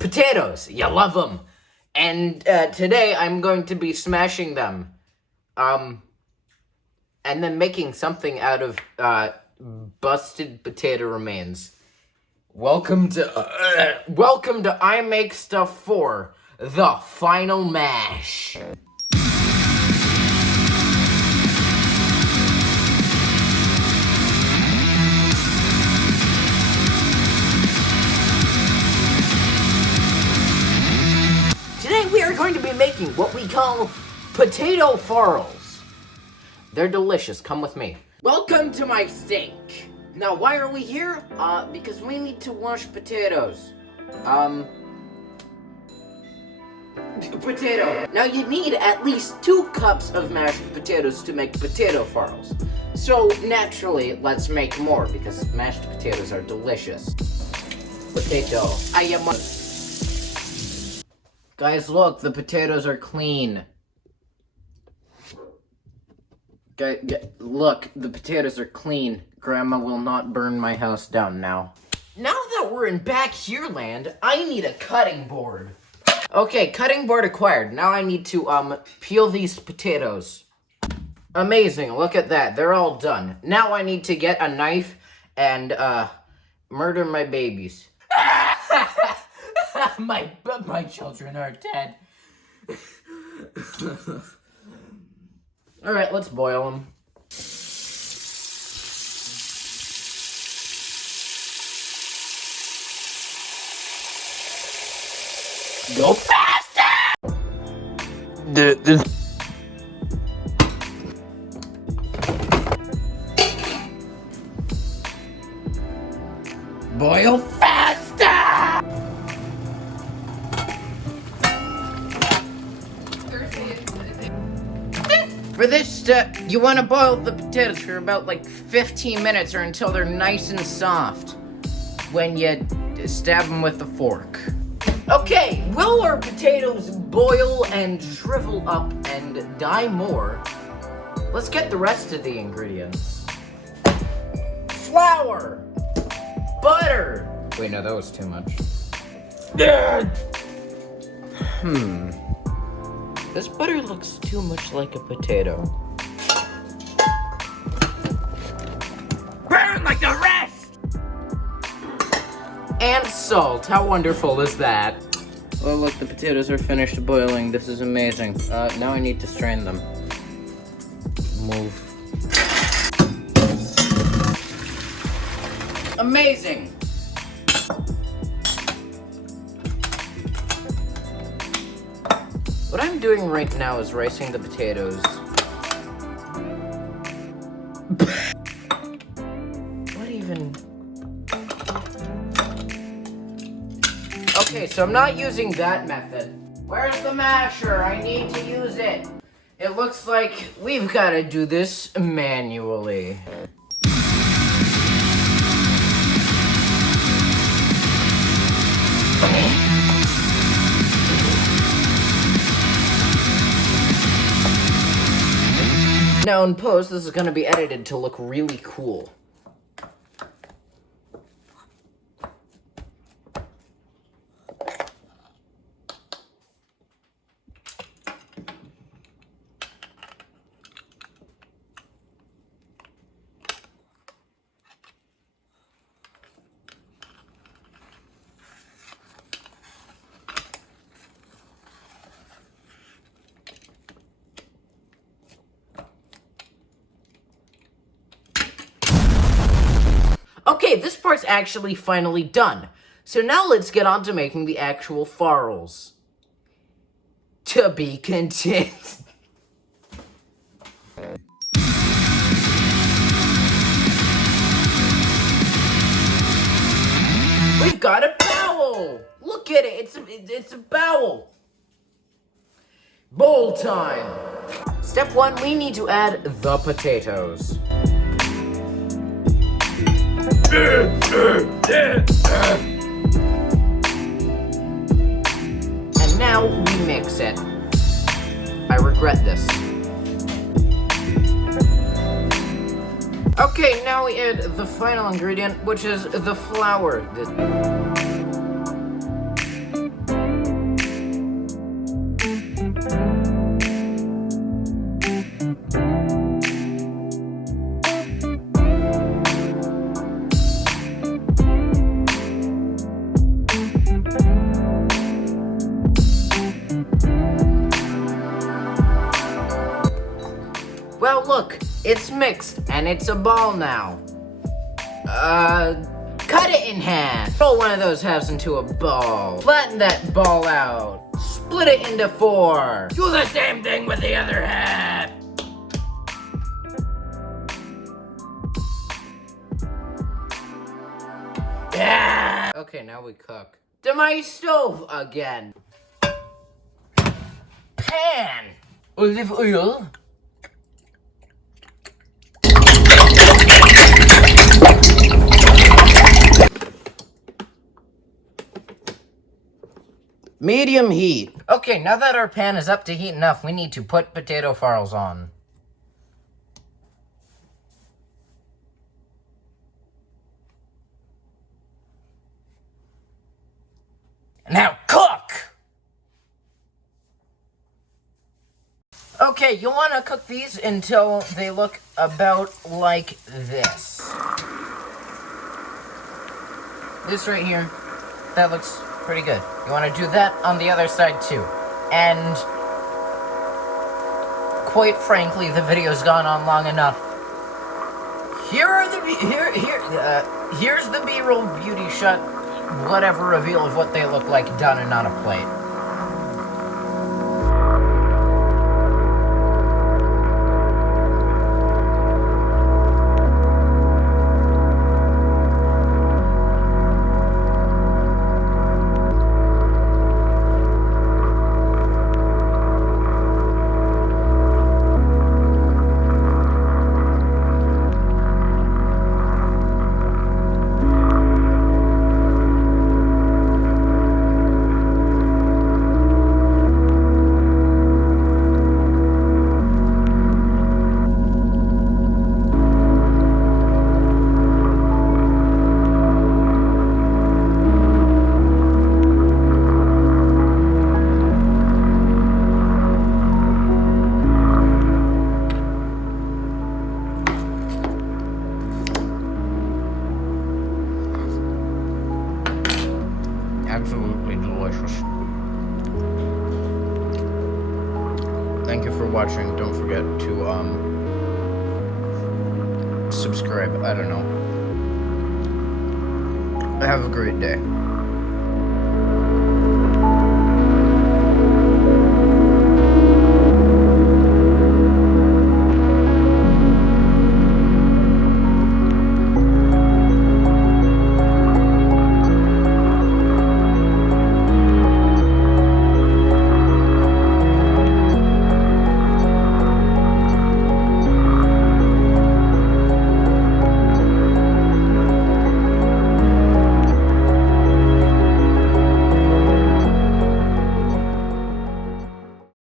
potatoes. You love them. And today I'm going to be smashing them. And then making something out of busted potato remains. Welcome to I Make Stuff 4, the final mash. Today we are going to be making what we call potato farls. They're delicious. Come with me. Welcome to my sink. Now, why are we here? Because we need to wash potatoes. Potato. Now, you need at least 2 cups of mashed potatoes to make potato farls. So, naturally, let's make more because mashed potatoes are delicious. Potato. Guys, look, the potatoes are clean. Look, the potatoes are clean. Grandma will not burn my house down now. Now that we're in back here land, I need a cutting board. Okay, cutting board acquired. Now I need to, peel these potatoes. Amazing, look at that. They're all done. Now I need to get a knife and, murder my babies. My children are dead. All right, let's boil them. Go faster! Boil faster! For this step, you want to boil the potatoes for about like 15 minutes or until they're nice and soft when you stab them with the fork. Okay, will our potatoes boil and shrivel up and die more? Let's get the rest of the ingredients. Flour, butter. Wait, no, that was too much. This butter looks too much like a potato. Burn like the rest! And salt, how wonderful is that? Oh look, the potatoes are finished boiling. This is amazing. Now I need to strain them. Move. Amazing! What I'm doing right now is ricing the potatoes. What even? Okay, so I'm not using that method. Where's the masher? I need to use it. It looks like we've got to do this manually. Now in post, this is going to be edited to look really cool. Okay, this part's actually finally done. So now let's get on to making the actual farls. To be continued. We've got a bowel! Look at it, it's a bowel. Bowl time. Step 1, we need to add the potatoes. And now we mix it. I regret this. Okay, now we add the final ingredient, which is the flour. look, it's mixed, and it's a ball now. Cut it in half. Roll one of those halves into a ball. Flatten that ball out. Split it into 4. Do the same thing with the other half. Yeah. Okay, now we cook. To my stove again. Pan. Olive oil. Medium heat. Okay, now that our pan is up to heat enough, we need to put potato farls on. Now cook! Okay, you want to cook these until they look about like this. This right here, that looks pretty good. You want to do that on the other side too. And quite frankly, the video's gone on long enough. Here's the B-roll beauty shot, whatever reveal of what they look like done and on a plate. Absolutely delicious. Thank you for watching. Don't forget to subscribe. I don't know. Have a great day.